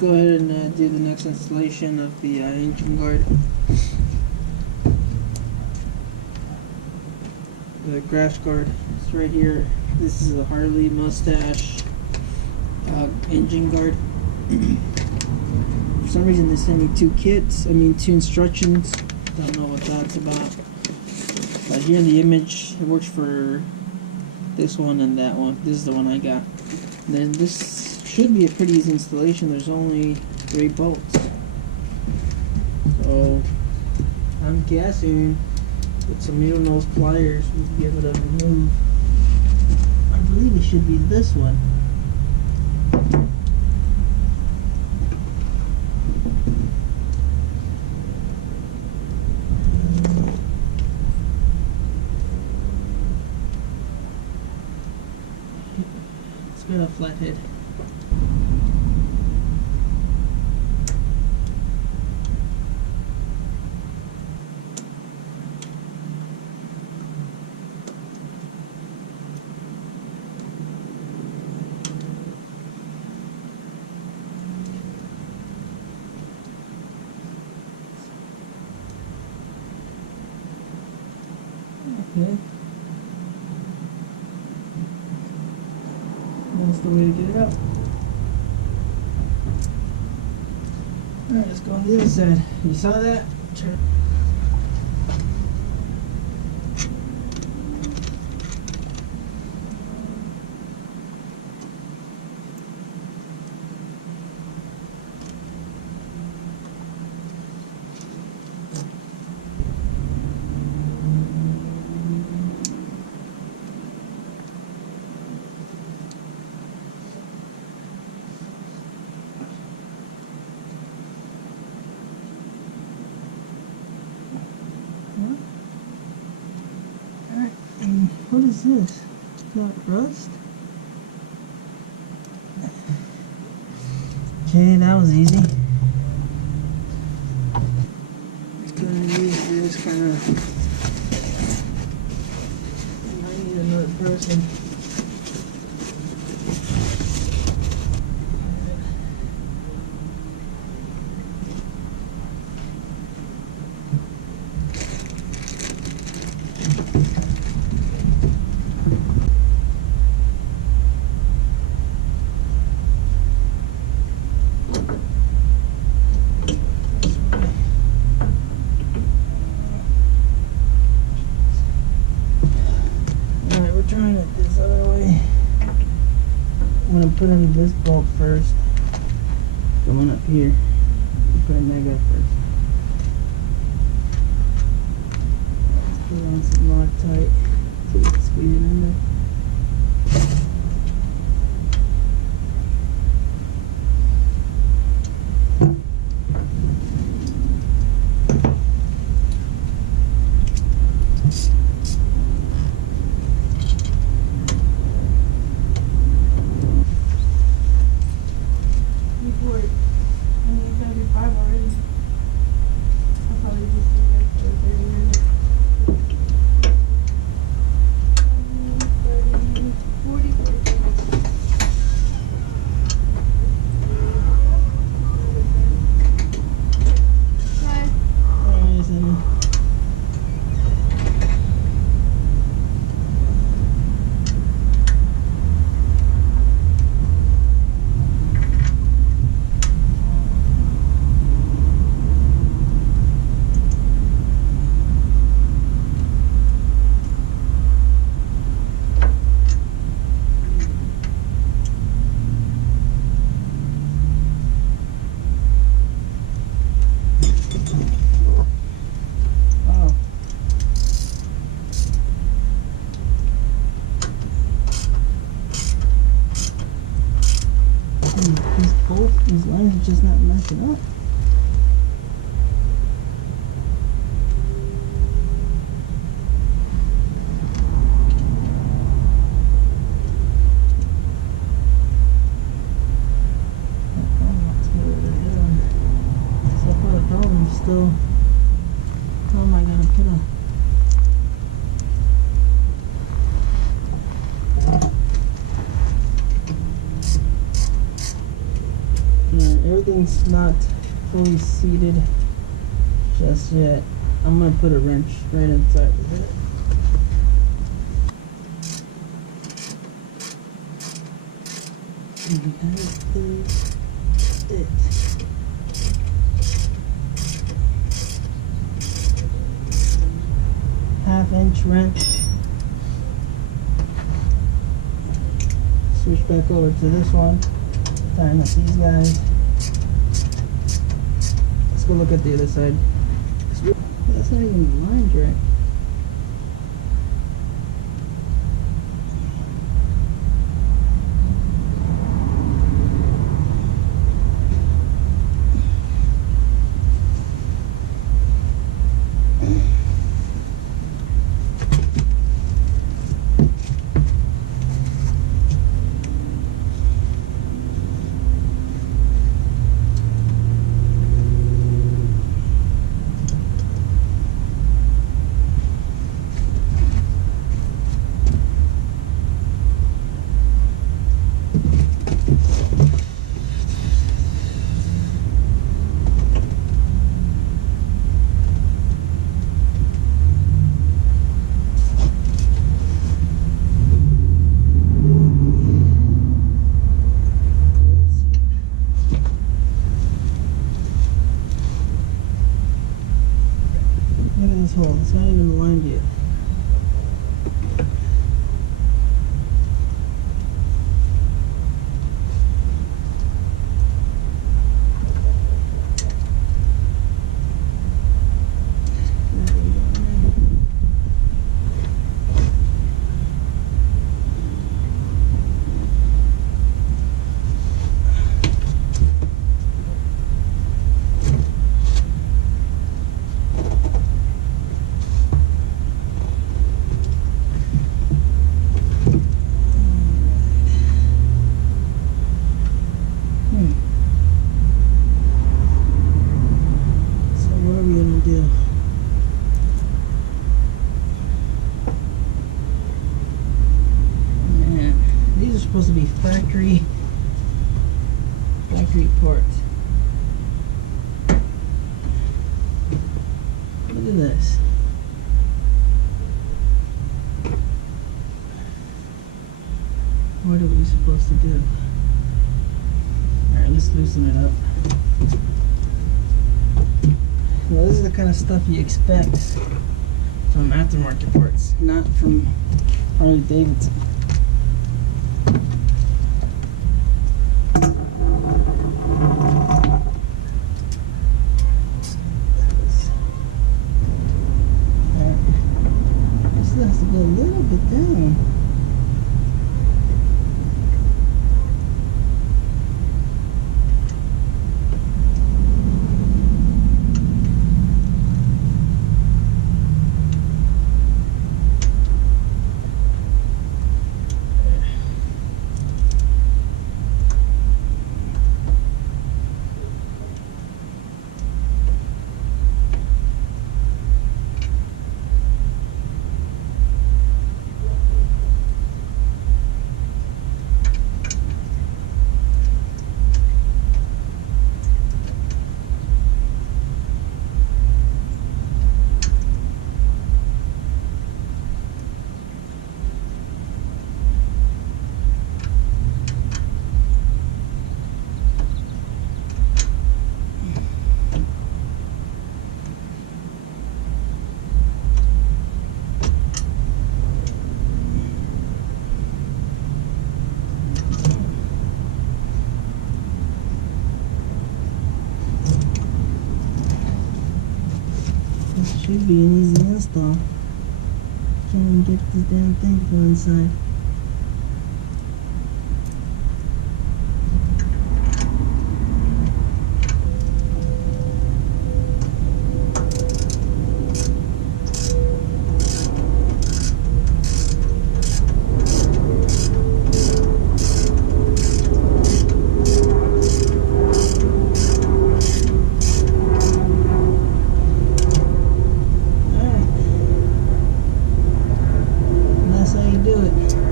Go ahead and do the next installation of the engine guard. The crash guard. It's right here. This is a Harley Mustache engine guard. For some reason they sent me two instructions. Don't know what that's about. But here in the image, it works for this one and that one. This is the one I got. And then this should be a pretty easy installation. There's only 3 bolts. So I'm guessing with some needle nose pliers we'll be able to remove. I believe it should be this one. It's got a flat head. Okay. That's the way to get it out. Alright, let's go on the other side. You saw that? Sure. Alright, and what is this? It's got rust? Okay, that was easy. Just gonna use this kind of. I need another person. Trying it this other way. I'm gonna put in this bolt first. The one up here. Put a negative first. Let's put on some Loctite so we can squeeze it in there. These lines are just not matching up. So far the problem is still, how am I gonna put a everything everything's not fully seated just yet. I'm gonna put a wrench right inside of it. And that is it. Half-inch wrench. Switch back over to this one. Tighten up these guys. Let's go look at the other side. That's not even lined right. Look at this hole, it's not even lined yet. Supposed to be factory parts. Look at this. What are we supposed to do? Alright, let's loosen it up. Well, this is the kind of stuff you expect from aftermarket parts, not from Harley-Davidson. Has to go a little bit down. Should be an easy install. Can't even get this damn thing to go inside. Do it.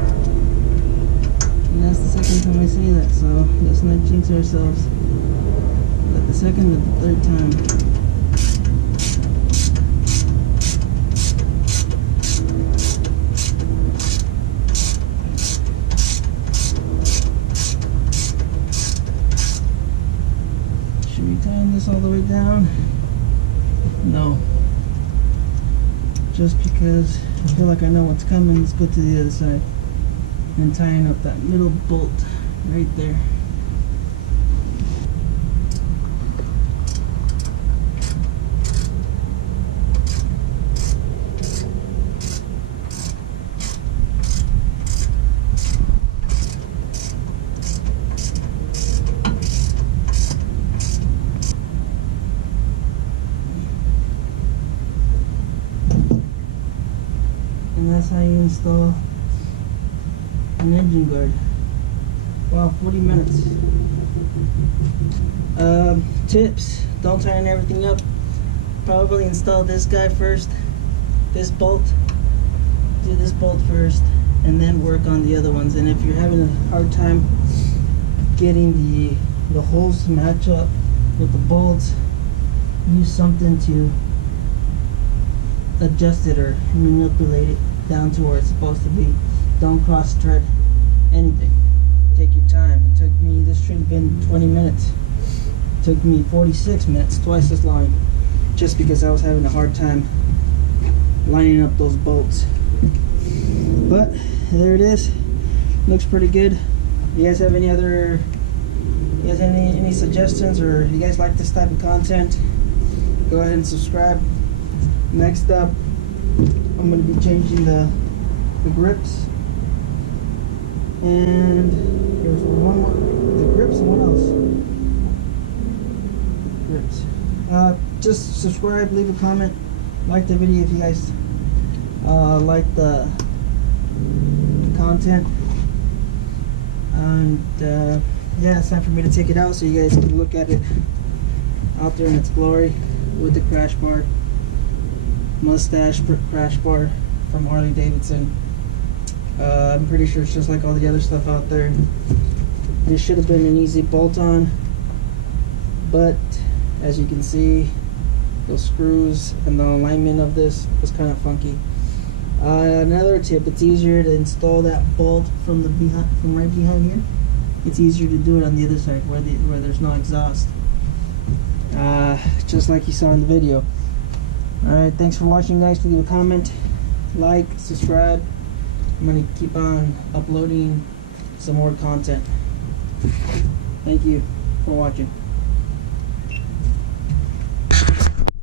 second or the third time. Should we tighten this all the way down? No. Just because I feel like I know what's coming, let's go to the other side and tying up that middle bolt right there. And that's how you install an engine guard. Wow, 40 minutes. Tips: don't tighten everything up. Probably install this guy first, this bolt. Do this bolt first, and then work on the other ones. And if you're having a hard time getting the holes to match up with the bolts, use something to adjust it or manipulate it down to where it's supposed to be. Don't cross thread anything. Take your time. It took me, this should have been 20 minutes. It took me 46 minutes, twice as long, just because I was having a hard time lining up those bolts. But there it is. Looks pretty good. You guys have any other, you guys have any suggestions, or you guys like this type of content, go ahead and subscribe. Next up, I'm going to be changing the grips, and here's one more, the grips and what else? Grips. Just subscribe, leave a comment, like the video if you guys like the content, and yeah, it's time for me to take it out so you guys can look at it out there in its glory with the crash bar. Mustache crash bar from Harley-Davidson. I'm pretty sure it's just like all the other stuff out there. This should have been an easy bolt on, but as you can see, those screws and the alignment of this was kind of funky. Another tip: it's easier to install that bolt from the from right behind here. It's easier to do it on the other side where there's no exhaust. Just like you saw in the video. Alright, thanks for watching, guys. Leave a comment, like, subscribe. I'm going to keep on uploading some more content. Thank you for watching.